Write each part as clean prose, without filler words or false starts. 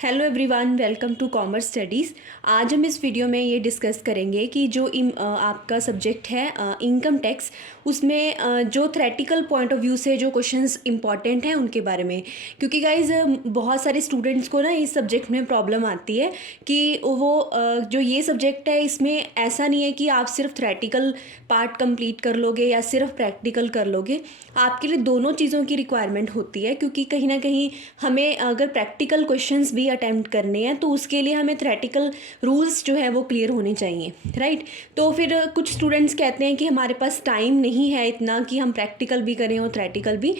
Hello everyone, welcome to commerce studies. आज हम इस वीडियो में ये डिस्कस करेंगे कि जो आपका सब्जेक्ट है इनकम टैक्स, उसमें जो थ्रेटिकल पॉइंट ऑफ व्यू से जो क्वेश्चंस इंपॉर्टेंट हैं उनके बारे में। क्योंकि गाइज बहुत सारे स्टूडेंट्स को ना इस सब्जेक्ट में प्रॉब्लम आती है कि वो जो ये सब्जेक्ट है इसमें ऐसा नहीं है कि आप सिर्फ थ्रेटिकल पार्ट कंप्लीट कर लोगे या सिर्फ प्रैक्टिकल कर लोगे। आपके लिए दोनों चीज़ों की रिक्वायरमेंट होती है, क्योंकि कहीं ना कहीं हमें अगर प्रैक्टिकल क्वेश्चंस भी अटेम्प्ट करने हैं तो उसके लिए हमें थ्रेटिकल रूल्स जो है वो क्लियर होने चाहिए, राइट। तो फिर कुछ स्टूडेंट्स कहते हैं कि हमारे पास टाइम नहीं है इतना कि हम प्रैक्टिकल भी करें और थ्रेटिकल भी।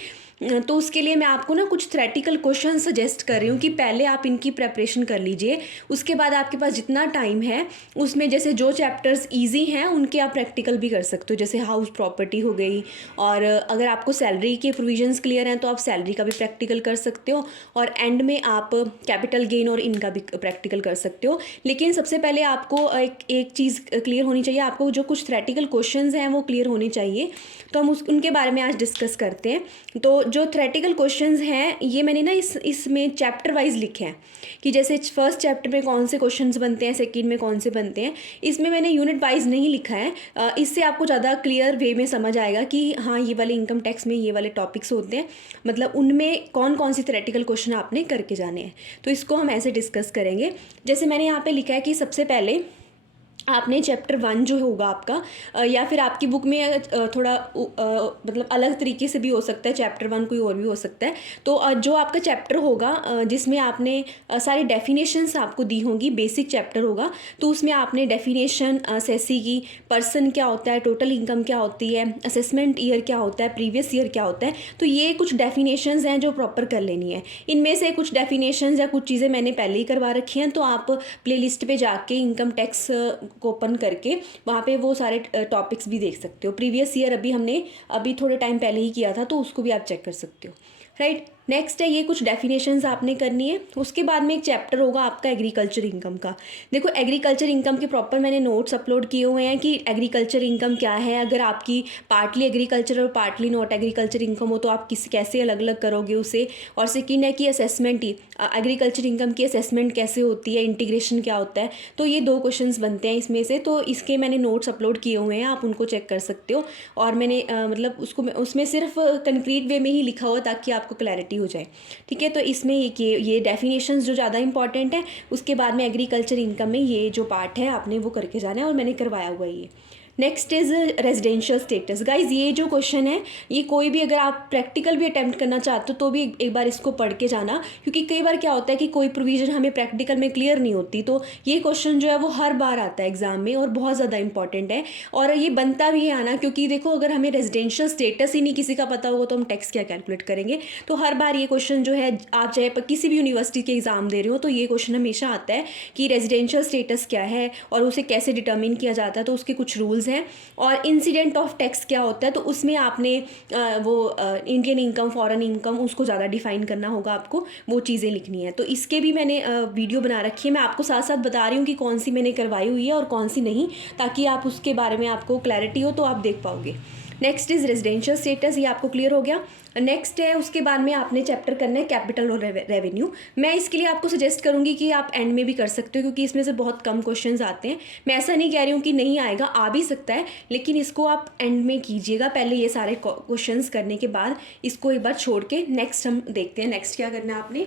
तो उसके लिए मैं आपको ना कुछ थ्रेटिकल क्वेश्चन सजेस्ट कर रही हूँ कि पहले आप इनकी प्रेपरेशन कर लीजिए। उसके बाद आपके पास जितना टाइम है उसमें जैसे जो चैप्टर्स इजी हैं उनके आप प्रैक्टिकल भी कर सकते हो, जैसे हाउस प्रॉपर्टी हो गई। और अगर आपको सैलरी के प्रोविजंस क्लियर हैं तो आप सैलरी का भी प्रैक्टिकल कर सकते हो, और एंड में आप कैपिटल गेन और इनका भी प्रैक्टिकल कर सकते हो। लेकिन सबसे पहले आपको एक चीज़ क्लियर होनी चाहिए, आपको जो कुछ थ्रेटिकल क्वेश्चंस हैं वो क्लियर होने चाहिए। तो हम उनके बारे में आज डिस्कस करते हैं। तो जो थ्रेटिकल क्वेश्चंस हैं ये मैंने ना इसमें चैप्टर वाइज लिखे हैं कि जैसे फर्स्ट चैप्टर में कौन से क्वेश्चंस बनते हैं, सेकंड में कौन से बनते हैं। इसमें मैंने यूनिट वाइज नहीं लिखा है। इससे आपको ज़्यादा क्लियर वे में समझ आएगा कि हाँ ये वाले इनकम टैक्स में ये वाले टॉपिक्स होते हैं, मतलब उनमें कौन कौन सी थ्रेटिकल क्वेश्चन आपने करके जाने हैं। तो इसको हम ऐसे डिस्कस करेंगे। जैसे मैंने यहाँ पे लिखा है कि सबसे पहले आपने चैप्टर 1 जो होगा आपका, या फिर आपकी बुक में थोड़ा मतलब अलग तरीके से भी हो सकता है, चैप्टर 1 कोई और भी हो सकता है। तो जो आपका चैप्टर होगा जिसमें आपने सारी डेफिनेशंस आपको दी होंगी, बेसिक चैप्टर होगा, तो उसमें आपने डेफिनेशन सेसी की, पर्सन क्या होता है, टोटल इनकम क्या होती है, असेसमेंट ईयर क्या होता है, प्रीवियस ईयर क्या होता है। तो ये कुछ डेफिनेशंस हैं जो प्रॉपर कर लेनी है। इनमें से कुछ डेफिनेशंस या कुछ चीज़ें मैंने पहले ही करवा रखी हैं, तो आप प्लेलिस्ट पे जाके इनकम टैक्स को ओपन करके वहाँ पे वो सारे टॉपिक्स भी देख सकते हो। प्रीवियस ईयर अभी थोड़े टाइम पहले ही किया था, तो उसको भी आप चेक कर सकते हो, राइट। नेक्स्ट है ये कुछ डेफिनेशंस आपने करनी है। उसके बाद में एक चैप्टर होगा आपका एग्रीकल्चर इनकम का। देखो एग्रीकल्चर इनकम के प्रॉपर मैंने नोट्स अपलोड किए हुए हैं कि एग्रीकल्चर इनकम क्या है। अगर आपकी पार्टली एग्रीकल्चर और पार्टली नॉट एग्रीकल्चर इनकम हो तो आप कैसे अलग अलग करोगे उसे। और सेकेंड है कि असेसमेंट, एग्रीकल्चर इनकम की असेसमेंट कैसे होती है, इंटीग्रेशन क्या होता है। तो ये 2 क्वेश्चंस बनते हैं इसमें से, तो इसके मैंने नोट्स अपलोड किए हुए हैं, आप उनको चेक कर सकते हो। और मैंने मतलब उसमें सिर्फ कंक्रीट वे में ही लिखा हुआ ताकि आपको क्लैरिटी हो जाए, ठीक है। तो इसमें ये डेफिनेशंस जो ज़्यादा इंपॉर्टेंट है। उसके बाद में एग्रीकल्चर इनकम में ये जो पार्ट है आपने वो करके जाना है, और मैंने करवाया हुआ है ये। Next is residential status. Guys ये जो क्वेश्चन है ये कोई भी अगर आप प्रैक्टिकल भी अटैम्प्ट करना चाहते हो तो भी एक बार इसको पढ़ के जाना, क्योंकि कई बार क्या होता है कि कोई प्रोविजन हमें प्रैक्टिकल में क्लियर नहीं होती। तो ये क्वेश्चन जो है वो हर बार आता है एग्जाम में और बहुत ज़्यादा इंपॉर्टेंट है, और ये बनता भी है आना। क्योंकि देखो अगर हमें रेजिडेंशियल स्टेटस ही नहीं किसी का पता होगा तो हम टैक्स क्या कैलकुलेट करेंगे। तो हर बार ये क्वेश्चन जो है, आप चाहे किसी भी यूनिवर्सिटी के एग्जाम दे रहे हो तो ये क्वेश्चन हमेशा आता है कि रेजिडेंशियल स्टेटस क्या है और उसे कैसे डिटर्मिन किया जाता है। तो उसके कुछ रूल्स हैं। और इंसिडेंट ऑफ टैक्स क्या होता है, तो उसमें आपने वो इंडियन इनकम, फॉरेन इनकम, उसको ज़्यादा डिफाइन करना होगा, आपको वो चीज़ें लिखनी है। तो इसके भी मैंने वीडियो बना रखी है। मैं आपको साथ साथ बता रही हूँ कि कौन सी मैंने करवाई हुई है और कौन सी नहीं, ताकि आप उसके बारे में आपको क्लैरिटी हो तो आप देख पाओगे। नेक्स्ट इज़ रेजिडेंशियल स्टेटस, ये आपको क्लियर हो गया। नेक्स्ट है उसके बाद में आपने चैप्टर करना है कैपिटल और रेवेन्यू। मैं इसके लिए आपको सजेस्ट करूंगी कि आप एंड में भी कर सकते हो, क्योंकि इसमें से बहुत कम क्वेश्चंस आते हैं। मैं ऐसा नहीं कह रही हूँ कि नहीं आएगा, आ भी सकता है, लेकिन इसको आप एंड में कीजिएगा। पहले ये सारे क्वेश्चंस करने के बाद इसको एक बार छोड़ के नेक्स्ट हम देखते हैं नेक्स्ट क्या करना है आपने।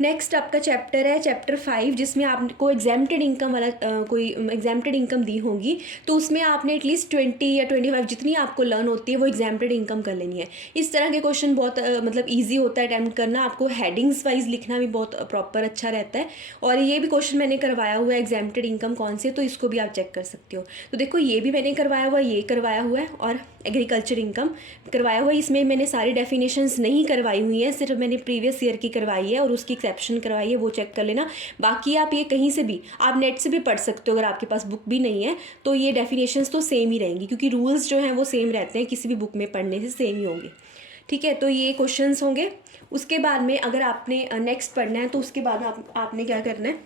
नेक्स्ट आपका चैप्टर है चैप्टर 5, जिसमें आपको एग्जाम्प्टेड इनकम वाला कोई एग्जाम्प्टेड इनकम दी होगी, तो उसमें आपने एटलीस्ट 20 या 25 जितनी आपको लर्न होती है वो एग्जाम्प्टेड इनकम कर लेनी है। इस तरह के क्वेश्चन बहुत मतलब ईजी होता है अटैम्प्ट करना। आपको हेडिंग्स वाइज लिखना भी बहुत प्रॉपर अच्छा रहता है। और ये भी क्वेश्चन मैंने करवाया हुआ है एग्जाम्प्टेड इनकम कौन सी है, तो इसको भी आप चेक कर सकते हो। तो देखो ये भी मैंने करवाया हुआ है, ये करवाया हुआ है, और एग्रीकल्चर इनकम करवाया हुआ है। इसमें मैंने सारी डेफिनेशंस नहीं करवाई हुई है, सिर्फ मैंने प्रीवियस ईयर की करवाई है और उसकी एक्सेप्शन करवाई है, वो चेक कर लेना। बाकी आप ये कहीं से भी, आप नेट से भी पढ़ सकते हो, अगर आपके पास बुक भी नहीं है तो ये डेफिनेशंस तो सेम ही रहेंगी, क्योंकि रूल्स जो हैं वो सेम रहते हैं, किसी भी बुक में पढ़ने से सेम ही होंगे, ठीक है। तो ये क्वेश्चंस होंगे। उसके बाद में अगर आपने नेक्स्ट पढ़ना है तो उसके बाद आपने क्या करना है,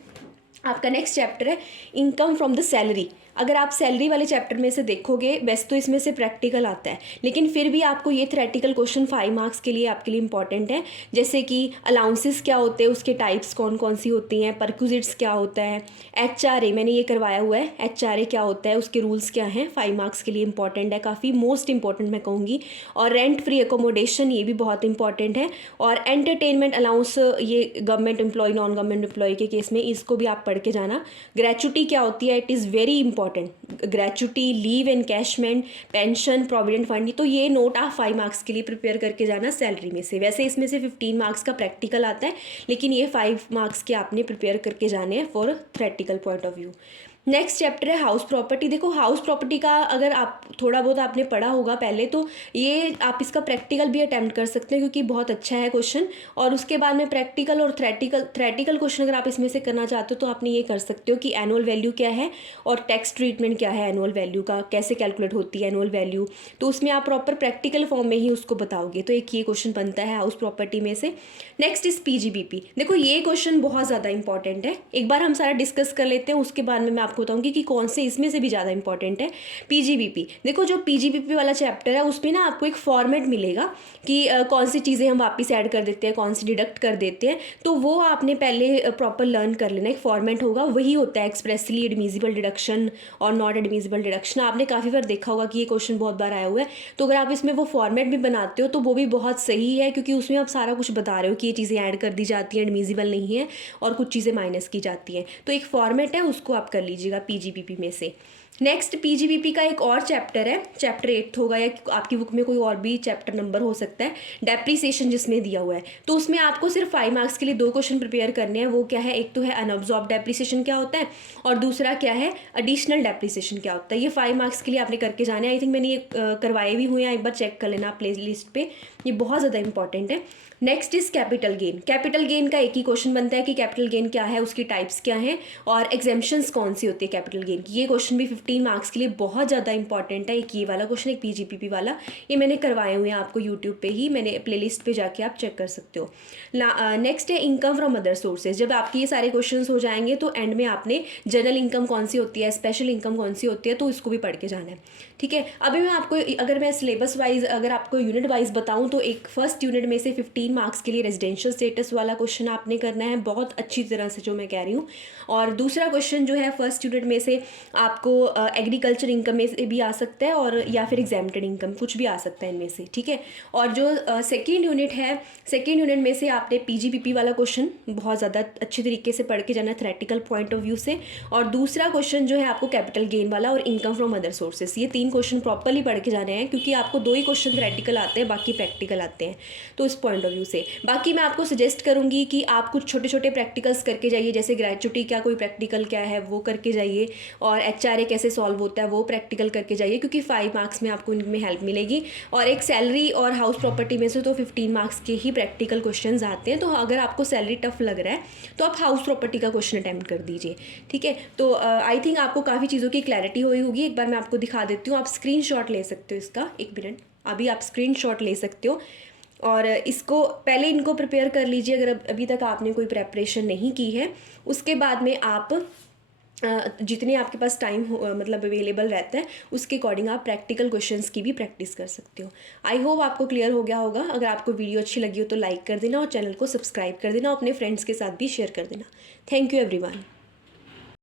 आपका नेक्स्ट चैप्टर है इनकम फ्रॉम द सैलरी। अगर आप सैलरी वाले चैप्टर में से देखोगे वैसे तो इसमें से प्रैक्टिकल आता है, लेकिन फिर भी आपको ये थ्योरेटिकल क्वेश्चन 5 मार्क्स के लिए आपके लिए इंपॉर्टेंट है। जैसे कि अलाउंसेस क्या होते हैं, उसके टाइप्स कौन कौन सी होती हैं, परक्विजिट्स क्या होता है, HRA मैंने ये करवाया हुआ है, HRA क्या होता है, उसके रूल्स क्या हैं, 5 मार्क्स के लिए इंपॉर्टेंट है, काफ़ी मोस्ट इंपॉर्टेंट मैं कहूँगी। और रेंट फ्री अकोमोडेशन ये भी बहुत इंपॉर्टेंट है। और एंटरटेनमेंट अलाउंस ये government employ non government employ के केस में इसको भी आप पढ़ के जाना। ग्रेचुटी क्या होती है, it is very important. Gratuity, leave encashment, pension, provident fund, तो ये नोट आप 5 मार्क्स के लिए प्रिपेयर करके जाना सैलरी में से। वैसे इसमें से 15 मार्क्स का प्रैक्टिकल आता है, लेकिन ये 5 मार्क्स के आपने प्रिपेयर करके जाने हैं for theoretical point of view. Next chapter है हाउस प्रॉपर्टी। देखो हाउस प्रॉपर्टी का अगर आप थोड़ा बहुत आपने पढ़ा होगा पहले, तो ये आप इसका प्रैक्टिकल भी अटैम्प्ट कर सकते हैं क्योंकि बहुत अच्छा है क्वेश्चन। और उसके बाद में प्रैक्टिकल और थ्योरेटिकल क्वेश्चन अगर आप इसमें से करना चाहते हो तो आपने ये कर सकते हो कि एनुअल वैल्यू क्या है और टैक्स ट्रीटमेंट क्या है, एनुअल वैल्यू का कैसे कैलकुलेट होती है एनुअल वैल्यू, तो उसमें आप प्रॉपर प्रैक्टिकल फॉर्म में ही उसको बताओगे। तो एक ये क्वेश्चन बनता है हाउस प्रॉपर्टी में से। Next is PGBP। देखो ये क्वेश्चन बहुत ज़्यादा इंपॉर्टेंट है, एक बार हम सारा डिस्कस कर लेते हैं, उसके बाद में मैं आपको बताऊंगी कि कौन से इसमें से भी ज़्यादा इंपॉर्टेंट है। PGBP, देखो जो PGBP वाला चैप्टर है उसमें ना आपको एक फॉर्मेट मिलेगा कि कौन सी चीज़ें हम वापस ऐड कर देते हैं, कौन सी डिडक्ट कर देते हैं, तो वो आपने पहले प्रॉपर लर्न कर लेना। एक फॉर्मेट होगा, वही होता है एक्सप्रेसली एडमिसिबल डिडक्शन और नॉट एडमिसिबल डिडक्शन। आपने काफ़ी बार देखा होगा कि ये क्वेश्चन बहुत बार आया हुआ है, तो अगर आप इसमें वो फॉर्मेट भी बनाते हो तो वो भी बहुत सही है, क्योंकि उसमें आप सारा कुछ बता रहे हो कि ये चीज़ें ऐड कर दी जाती हैं, एडमिसिबल नहीं है, और कुछ चीज़ें माइनस की जाती हैं। तो एक फॉर्मेट है, उसको आप कर लीजिएगा PGBP में से। नेक्स्ट PGBP का एक और चैप्टर है, चैप्टर 8 होगा, या आपकी बुक में कोई और भी चैप्टर नंबर हो सकता है, डेप्रीसिएशन जिसमें दिया हुआ है। तो उसमें आपको सिर्फ 5 मार्क्स के लिए 2 क्वेश्चन प्रिपेयर करने हैं। वो क्या है, एक तो है अनअब्जॉर्ब डेप्रीसिएशन क्या होता है, और दूसरा क्या है एडिशनल डेप्रीसिएशन क्या होता है। ये 5 मार्क्स के लिए आपने करके जाना है। आई थिंक मैंने ये करवाए भी हुए हैं, एक बार चेक कर लेना प्ले लिस्ट पे, ये बहुत ज़्यादा इंपॉर्टेंट है। Next is capital gain. Capital gain का एक ही क्वेश्चन बनता है कि कैपिटल गेन क्या है, उसकी टाइप्स क्या हैं, और एग्जेम्पशंस कौन सी होती है कैपिटल गेन की। ये क्वेश्चन भी 15 मार्क्स के लिए बहुत ज़्यादा इंपॉर्टेंट है। एक ये वाला क्वेश्चन, एक PGBP वाला, ये मैंने करवाए हुए हैं आपको यूट्यूब पे ही, मैंने प्लेलिस्ट पे जाके आप चेक कर सकते हो। नेक्स्ट है इनकम फ्रॉम अदर सोर्सेज। जब आपके ये सारे क्वेश्चन हो जाएंगे तो एंड में आपने जनरल इनकम कौन सी होती है, स्पेशल इनकम कौन सी होती है, तो इसको भी पढ़ के जाना है। ठीक है, अभी मैं आपको अगर मैं सिलेबस वाइज अगर आपको यूनिट वाइज बताऊँ तो एक फर्स्ट यूनिट में से 15 मार्क्स के लिए रेजिडेंशियल स्टेटस वाला क्वेश्चन आपने करना है बहुत अच्छी तरह से, जो मैं कह रही हूँ। और दूसरा क्वेश्चन जो है फर्स्ट यूनिट में से आपको एग्रीकल्चर इनकम में से भी आ सकता है, और या फिर एग्जाम्प्टेड इनकम, कुछ भी आ सकता है इनमें से। ठीक है, और जो सेकेंड यूनिट है, सेकेंड यूनिट में से आपने PGBP वाला क्वेश्चन बहुत ज़्यादा अच्छी तरीके से पढ़ के जाना थ्योरेटिकल पॉइंट ऑफ व्यू से। और दूसरा क्वेश्चन जो है आपको कैपिटल गेन वाला और इनकम फ्रॉम अदर सोर्सेस, ये 3 क्वेश्चन प्रॉपरली पढ़ के जाने हैं, क्योंकि आपको 2 ही क्वेश्चन थ्योरेटिकल आते हैं, बाकी प्रैक्टिकल आते हैं। तो इस पॉइंट ऑफ व्यू से बाकी मैं आपको सजेस्ट करूँगी कि आप कुछ छोटे छोटे प्रैक्टिकल्स करके जाइए, जैसे ग्रेचुटी क्या कोई प्रैक्टिकल क्या है वो करके जाइए, और HRA कैसे सॉल्व होता है वो प्रैक्टिकल करके जाइए, क्योंकि 5 मार्क्स में आपको इनमें हेल्प मिलेगी। और एक सैलरी और हाउस प्रॉपर्टी में से तो 15 मार्क्स के ही प्रैक्टिकल क्वेश्चन आते हैं। तो अगर आपको सैलरी टफ लग रहा है तो आप हाउस प्रॉपर्टी का क्वेश्चन अटैम्प्ट कर दीजिए। ठीक है, तो आई थिंक आपको काफ़ी चीज़ों की क्लैरिटी हुई होगी। एक बार मैं आपको दिखा देती हूँ, आप स्क्रीनशॉट ले सकते हो इसका, 1 मिनट, अभी आप स्क्रीनशॉट ले सकते हो, और इसको पहले इनको प्रिपेयर कर लीजिए अगर अभी तक आपने कोई प्रेपरेशन नहीं की है। उसके बाद में आप जितने आपके पास टाइम मतलब अवेलेबल रहता है उसके अकॉर्डिंग आप प्रैक्टिकल क्वेश्चंस की भी प्रैक्टिस कर सकते हो। आई होप आपको क्लियर हो गया होगा। अगर आपको वीडियो अच्छी लगी हो तो लाइक कर देना, और चैनल को सब्सक्राइब कर देना, और अपने फ्रेंड्स के साथ भी शेयर कर देना। Thank you everyone.